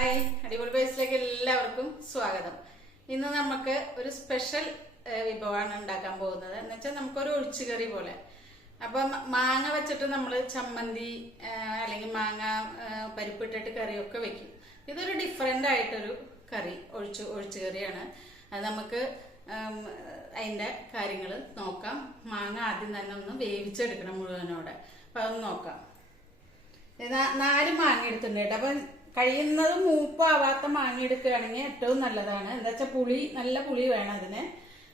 Hi. അടിപൊളി ബേസിലേക്ക് എല്ലാവർക്കും സ്വാഗതം. ഇന്ന് നമുക്ക് ഒരു സ്പെഷ്യൽ വിഭവമാണ് ഉണ്ടാക്കാൻ പോകുന്നത്. എന്ന് വെച്ചാൽ നമുക്കൊരു ഒഴിച്ചുകറി പോലെ. അപ്പം മാങ്ങ വെച്ചിട്ട് നമ്മൾ ചമ്മന്തി അല്ലെങ്കിൽ മാങ്ങ പരിപ്പിട്ടിട്ട് കറിയൊക്കെ വെക്കും. ഇതൊരു ഡിഫറെന്റ് ആയിട്ടൊരു കറി ഒഴിച്ചു ഒഴിച്ചുകറിയാണ്. അത് നമുക്ക് അതിന്റെ കാര്യങ്ങൾ നോക്കാം. മാങ്ങ ആദ്യം തന്നെ ഒന്ന് വേവിച്ചെടുക്കണം മുഴുവനോടെ. അപ്പം അതൊന്ന് നോക്കാം. നാല് മാങ്ങ എടുത്തിട്ടുണ്ട് കേട്ടോ. അപ്പൊ കഴിയുന്നത് മൂപ്പാവാത്ത മാങ്ങ എടുക്കുകയാണെങ്കിൽ ഏറ്റവും നല്ലതാണ്. എന്താ വെച്ചാൽ പുളി നല്ല പുളി വേണം അതിന്.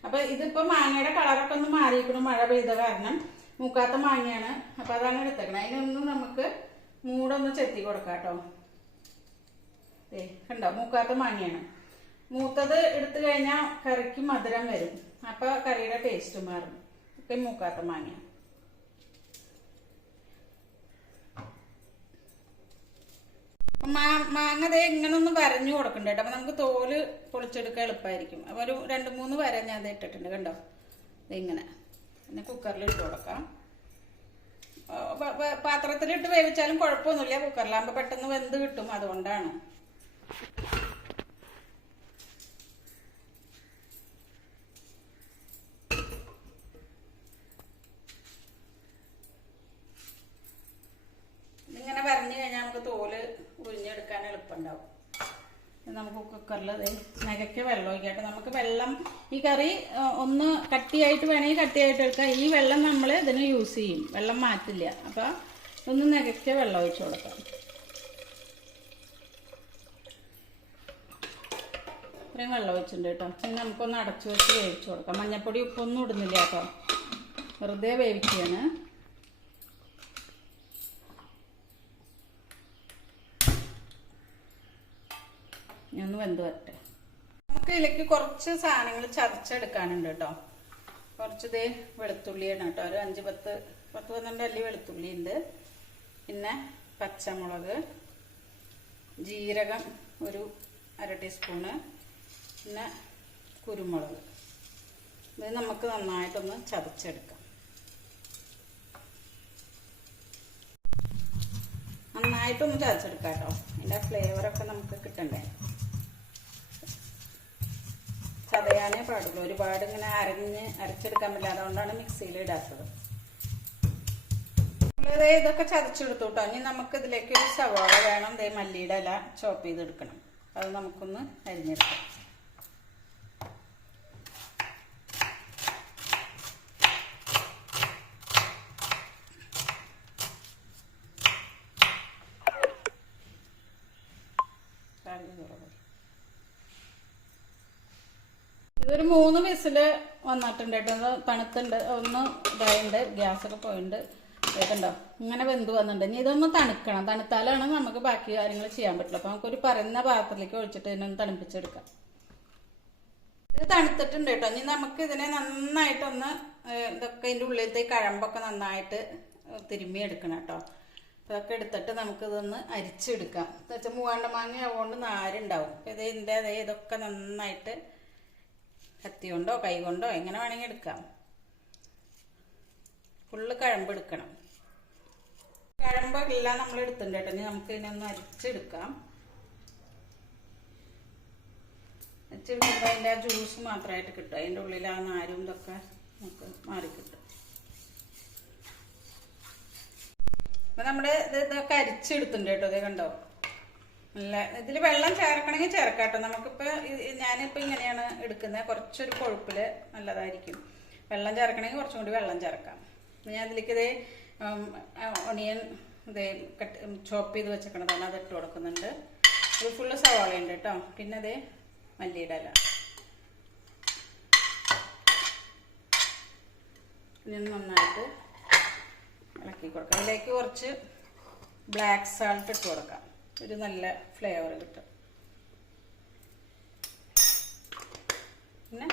അപ്പൊ ഇതിപ്പോ മാങ്ങയുടെ കളറൊക്കെ ഒന്ന് മാറിയിരിക്കണം മഴ പെയ്ത കാരണം. മൂക്കാത്ത മാങ്ങയാണ്. അപ്പൊ അതാണ് എടുത്തേക്കണം. അതിനൊന്ന് നമുക്ക് മൂടൊന്ന് ചെത്തി കൊടുക്കാം കേട്ടോ. ഏ കണ്ടോ? മൂക്കാത്ത മാങ്ങയാണ്. മൂത്തത് എടുത്തു കഴിഞ്ഞാൽ കറിക്ക് മധുരം വരും. അപ്പൊ കറിയുടെ ടേസ്റ്റ് മാറും. ഒക്കെ മൂക്കാത്ത മാങ്ങ മാങ്ങ ദേ ഇങ്ങനെ ഒന്ന് വരഞ്ഞു കൊടുക്കണ്ട കേട്ടോ അപ്പൊ നമുക്ക് തോൽ പൊളിച്ചെടുക്കാൻ എളുപ്പമായിരിക്കും അപ്പൊ ഒരു രണ്ട് മൂന്ന് വര ഞാൻ അത് ഇട്ടിട്ടുണ്ട് കണ്ടോ? ഇങ്ങനെ. പിന്നെ കുക്കറിൽ ഇട്ട് കൊടുക്കാം. പാത്രത്തിലിട്ട് വേവിച്ചാലും കുഴപ്പമൊന്നുമില്ല. കുക്കറിലാകുമ്പോൾ പെട്ടെന്ന് വെന്ത് കിട്ടും അതുകൊണ്ടാണ് ഇതിങ്ങനെ വരഞ്ഞു കഴിഞ്ഞാൽ നമുക്ക് തോൽ ഇത് നമുക്ക് കുക്കറിൽ നികയ്ക്ക് വെള്ളം ഒഴിക്കട്ടെ. നമുക്ക് വെള്ളം ഈ കറി ഒന്ന് കട്ടിയായിട്ട് വേണമെങ്കിൽ കട്ടിയായിട്ട് എടുക്കാം. ഈ വെള്ളം നമ്മൾ ഇതിന് യൂസ് ചെയ്യും. വെള്ളം മാറ്റില്ല. അപ്പോൾ ഒന്ന് നികയ്ക്ക് വെള്ളം ഒഴിച്ചു കൊടുക്കാം. ഇത്രയും വെള്ളം ഒഴിച്ചിട്ടുണ്ട് കേട്ടോ. ഇനി നമുക്കൊന്ന് അടച്ചു വെച്ച് വേവിച്ചു കൊടുക്കാം. മഞ്ഞപ്പൊടി ഉപ്പൊന്നും ഇടുന്നില്ല കേട്ടോ. വെറുതെ വേവിക്കുകയാണ്. ഇനി ഒന്ന് വെന്ത് വരട്ടെ. നമുക്ക് ഇതിലേക്ക് കുറച്ച് സാധനങ്ങൾ ചതച്ചെടുക്കാനുണ്ട് കേട്ടോ. കുറച്ച് ദേ വെളുത്തുള്ളിയാണ് കേട്ടോ. ഒരു അഞ്ച് പത്ത് പത്ത് പന്ത്രണ്ട് അല്ലി വെളുത്തുള്ളി ഉണ്ട്. പിന്നെ പച്ചമുളക് ജീരകം ഒരു അര ടീസ്പൂണ് പിന്നെ കുരുമുളക്. ഇത് നമുക്ക് നന്നായിട്ടൊന്ന് ചതച്ചെടുക്കാം. നന്നായിട്ടൊന്ന് ചതച്ചെടുക്കാം കേട്ടോ. അതിന്റെ ഫ്ലേവറൊക്കെ നമുക്ക് കിട്ടണ്ടേ? ചതയാനേ പാടുള്ളൂ. ഒരുപാട് ഇങ്ങനെ അരഞ്ഞ് അരച്ചെടുക്കാൻ പറ്റില്ല അതുകൊണ്ടാണ് മിക്സിയിൽ ഇടാത്തത്. ഇതൊക്കെ ചതച്ചെടുത്തു കേട്ടോ ഇനി നമുക്ക് ഇതിലേക്ക് ഒരു സവാള വേണം. ദേ മല്ലിയുടെ ഇല ചോപ്പ് ചെയ്തെടുക്കണം. അത് നമുക്കൊന്ന് അരിഞ്ഞെടുക്കാം. വിസിൽ വന്നിട്ടുണ്ട്. കേട്ടോ തണുത്തുണ്ട് ഒന്ന് ഇതായിണ്ട് ഗ്യാസൊക്കെ പോയിട്ടുണ്ട് കേട്ടോ ഇങ്ങനെ വെന്ത് വന്നിട്ടുണ്ട് ഇനി ഇതൊന്ന് തണുക്കണം. തണുത്താലാണ് നമുക്ക് ബാക്കി കാര്യങ്ങൾ ചെയ്യാൻ പറ്റുള്ളൂ. അപ്പോൾ നമുക്കൊരു പറയുന്ന പാത്രത്തിലേക്ക് ഒഴിച്ചിട്ട് ഇതിനൊന്ന് തണുപ്പിച്ചെടുക്കാം. ഇത് തണുത്തിട്ടുണ്ട് കേട്ടോ. ഇനി നമുക്ക് ഇതിനെ നന്നായിട്ടൊന്ന് ഇതൊക്കെ ഇതിന്റെ ഉള്ളിലത്തെ കഴമ്പൊക്കെ നന്നായിട്ട് തിരുമ്മി എടുക്കണം കേട്ടോ. ഇതൊക്കെ എടുത്തിട്ട് നമുക്കിതൊന്ന് അരിച്ചെടുക്കാം. എന്ന് വെച്ചാൽ മൂവാണ്ട മാങ്ങ ആവുകൊണ്ട് നാരുണ്ടാവും ഇത് ഇതിന്റെ ഇതൊക്കെ നന്നായിട്ട് കത്തി കൊണ്ടോ കൈ കൊണ്ടോ എങ്ങനെ വേണമെങ്കിൽ എടുക്കാം. ഫുള്ള് കഴമ്പ് എടുക്കണം. കഴമ്പെല്ലാം നമ്മൾ എടുത്തിട്ടുണ്ട് കേട്ടോ. ഇനി നമുക്ക് ഇതിനൊന്ന് അരിച്ചെടുക്കാം. അരിച്ചെടുക്കുമ്പോൾ അതിന്റെ ആ ജ്യൂസ് മാത്രമായിട്ട് കിട്ടും. അതിന്റെ ഉള്ളിൽ ആ നാരും ഇതൊക്കെ നമുക്ക് മാറിക്കിട്ടും അപ്പൊ നമ്മുടെ ഇത് ഇതൊക്കെ അരിച്ചെടുത്തിട്ടുണ്ട് കേട്ടോ. ഇത് കണ്ടോ? നല്ല ഇതിൽ വെള്ളം ചേർക്കണമെങ്കിൽ ചേർക്കാട്ടോ. നമുക്കിപ്പോൾ ഞാനിപ്പോൾ ഇങ്ങനെയാണ് എടുക്കുന്നത്. കുറച്ചൊരു കൊഴുപ്പിൽ നല്ലതായിരിക്കും. വെള്ളം ചേർക്കണമെങ്കിൽ കുറച്ചും കൂടി വെള്ളം ചേർക്കാം. ഞാൻ ഇതിലേക്ക് ഇതേ ഒണിയൻ ഇതേ കട്ട് ചോപ്പ് ചെയ്ത് വെച്ചേക്കണതാണ് അത് ഇട്ട് കൊടുക്കുന്നുണ്ട്. ഒരു ഫുള്ള് സവാള ഉണ്ട് കേട്ടോ. പിന്നെ അതേ മല്ലിയുടെ ഇല. നന്നായിട്ട് ഇളക്കി കൊടുക്കാം. അതിലേക്ക് കുറച്ച് ബ്ലാക്ക് സാൾട്ട് ഇട്ട് കൊടുക്കാം. ഒരു നല്ല ഫ്ലേവർ കിട്ടും. പിന്നെ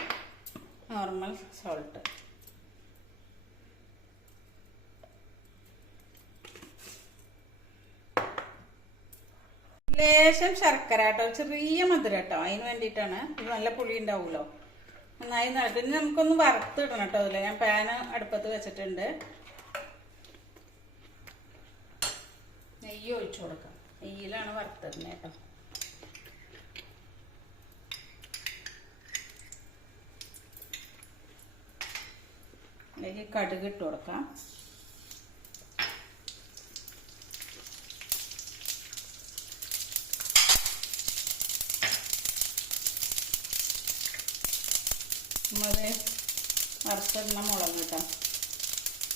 നോർമൽ സോൾട്ട് ലേശം ശർക്കര കേട്ടോ ചെറിയ മധുരം കേട്ടോ. അതിന് വേണ്ടിയിട്ടാണ് ഇത് നല്ല പുളി ഉണ്ടാവുമല്ലോ. നന്നായി നടക്കും ഇനി നമുക്കൊന്ന് വറുത്തിടണം കേട്ടോ അതിൽ ഞാൻ പാന് അടുപ്പത്ത് വെച്ചിട്ടുണ്ട്. നെയ്യ് ഒഴിച്ചു കൊടുക്കാം. നെയ്യിലാണ് വറുത്തത് കേട്ടോ. ഇതിലേക്ക് കടുക് ഇട്ട് കൊടുക്കാം. നമ്മൾ വറുത്തെണ്ണ മുളക് കേട്ടോ.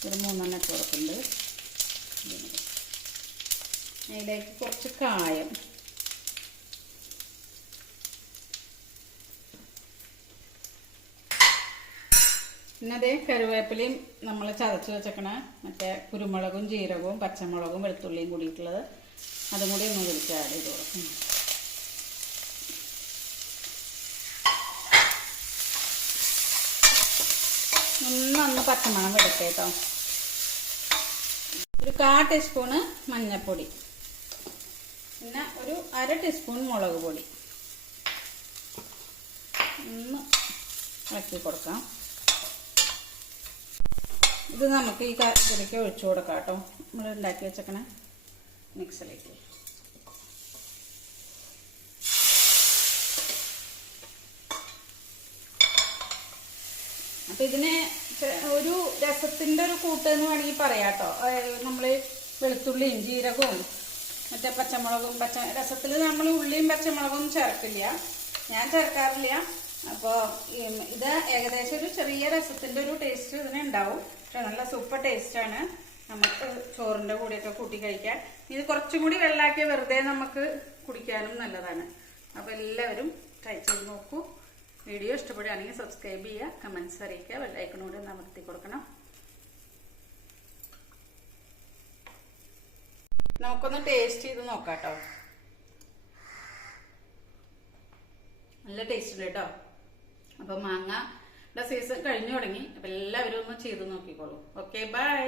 ഒരു മൂന്നെണ്ണ ഇട്ട് കൊടുക്കുന്നുണ്ട്. അതിലേക്ക് കുറച്ച് കായം. പിന്നെ അതേ കരുവേപ്പിലയും നമ്മൾ ചതച്ച് വെച്ചേക്കണ മറ്റേ കുരുമുളകും ജീരകവും പച്ചമുളകും വെളുത്തുള്ളിയും കൂടിയിട്ടുള്ളത് അതും കൂടി ഒന്ന് ഇതിലേക്ക് ആഡ് ചെയ്ത് കൊടുക്കും. ഒന്നൊന്ന് പച്ചമണം വെടുക്കുക ഒരു കാ ടീസ്പൂണ് മഞ്ഞൾപ്പൊടി പിന്നെ ഒരു അര ടീസ്പൂൺ മുളക് പൊടി. ഒന്ന് ഇളക്കി കൊടുക്കാം. ഇത് നമുക്ക് ഈ ഇതിലേക്ക് ഒഴിച്ചു കൊടുക്കാം കേട്ടോ. നമ്മൾ ഉണ്ടാക്കി വെച്ചേക്കണ മിക്സിലേക്ക്. അപ്പൊ ഇതിന് ഒരു രസത്തിന്റെ ഒരു കൂട്ട് എന്ന് വേണമെങ്കിൽ പറയാം കേട്ടോ. നമ്മൾ വെളുത്തുള്ളിയും ജീരകവും മറ്റേ പച്ചമുളകും പച്ച രസത്തിൽ നമ്മൾ ഉള്ളിയും പച്ചമുളകും ചേർക്കില്ല. ഞാൻ ചേർക്കാറില്ല. അപ്പോൾ ഇത് ഏകദേശം ഒരു ചെറിയ രസത്തിന്റെ ഒരു ടേസ്റ്റ് ഇതിന് ഉണ്ടാവും. പക്ഷെ നല്ല സൂപ്പർ ടേസ്റ്റാണ് നമുക്ക് ചോറിന്റെ കൂടെയൊക്കെ കൂട്ടി കഴിക്കാൻ. ഇത് കുറച്ചും കൂടി വെള്ളാക്കി വെറുതെ നമുക്ക് കുടിക്കാനും നല്ലതാണ്. അപ്പോൾ എല്ലാവരും ട്രൈ ചെയ്ത് നോക്കൂ. വീഡിയോ ഇഷ്ടപ്പെടുകയാണെങ്കിൽ സബ്സ്ക്രൈബ് ചെയ്യുക കമൻസ് അറിയിക്കുക വെള്ളയക്കണോട് നമർത്തി കൊടുക്കണം. നമുക്കൊന്ന് ടേസ്റ്റ് ചെയ്ത് നോക്കാം കേട്ടോ നല്ല ടേസ്റ്റ് ഉണ്ട് കേട്ടോ. അപ്പൊ മാങ്ങ സീസൺ കഴിഞ്ഞു തുടങ്ങി. അപ്പൊ എല്ലാവരും ഒന്ന് ചെയ്ത് നോക്കിക്കോളൂ. Okay bye